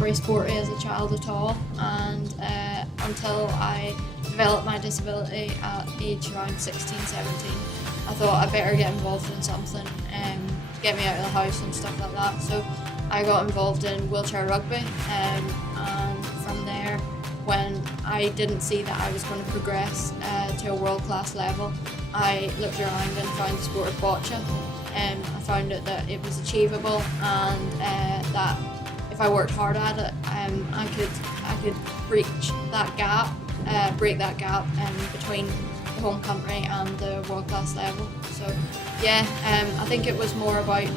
very sporty as a child at all, and until I developed my disability at age around 16, 17, I thought I'd better get involved in something to get me out of the house and stuff like that. So I got involved in wheelchair rugby, and from there, when I didn't see that I was going to progress to a world-class level, I looked around and found the sport of Boccia. I found out that it was achievable, and that if I worked hard at it, I could breach that gap, break that gap between the home country and the world-class level. So yeah, I think it was more about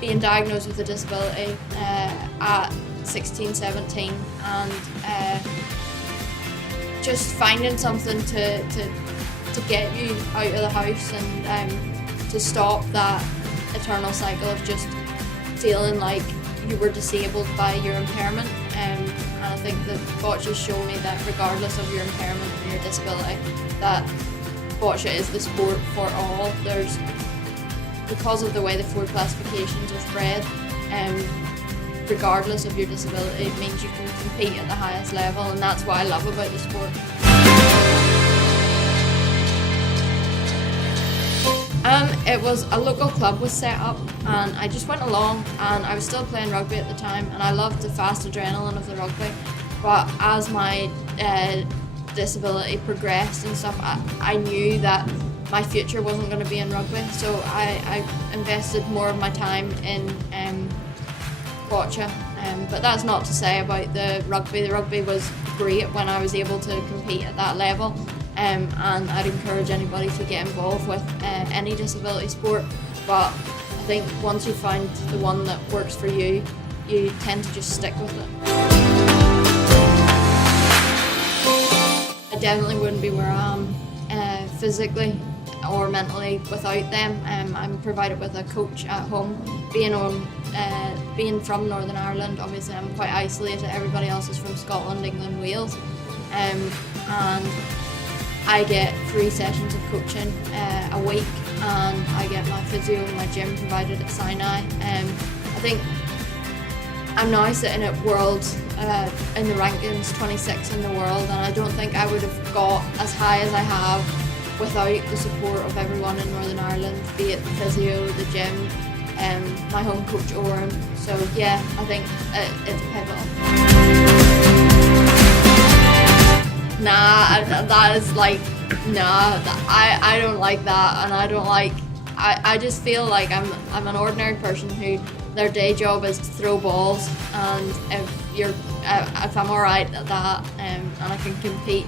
being diagnosed with a disability at 16, 17, and just finding something to get you out of the house and to stop that eternal cycle of just feeling like you were disabled by your impairment. And I think that Boccia shown me that regardless of your impairment or your disability, that Boccia is the sport for all. Because of the way the 4 classifications are spread, regardless of your disability, it means you can compete at the highest level, and that's what I love about the sport. It was a local club was set up, and I just went along, and I was still playing rugby at the time, and I loved the fast adrenaline of the rugby. But as my disability progressed and stuff, I knew that my future wasn't going to be in rugby, so I invested more of my time in Boccia. But that's not to say about the rugby. The rugby was great when I was able to compete at that level. And I'd encourage anybody to get involved with any disability sport, but I think once you find the one that works for you, you tend to just stick with it. I definitely wouldn't be where I am physically or mentally without them. I'm provided with a coach at home. Being from Northern Ireland, obviously I'm quite isolated. Everybody else is from Scotland, England, Wales, and I get 3 sessions of coaching a week, and I get my physio and my gym provided at Sinai. I think I'm now sitting at world in the rankings, 26 in the world, and I don't think I would have got as high as I have without the support of everyone in Northern Ireland, be it the physio, the gym, my home coach Oren. So yeah, I think it's pivotal. Nah, that is like, nah, I don't like that, and I just feel like I'm an ordinary person who their day job is to throw balls, and if I'm alright at that and I can compete,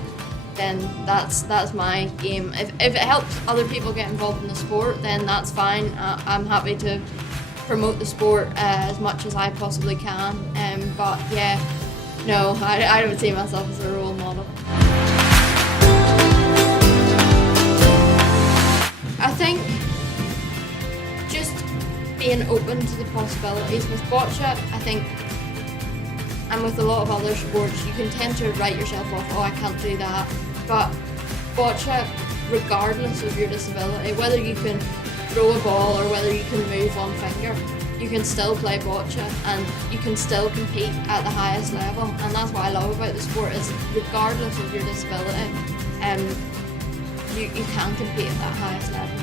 then that's my game. If it helps other people get involved in the sport, then that's fine. I'm happy to promote the sport as much as I possibly can, but yeah, no, I don't see myself as a role model. I think just being open to the possibilities. With Boccia, I think, and with a lot of other sports, you can tend to write yourself off, oh, I can't do that. But Boccia, regardless of your disability, whether you can throw a ball or whether you can move one finger, you can still play Boccia and you can still compete at the highest level. And that's what I love about the sport, is regardless of your disability, you can compete at that highest level.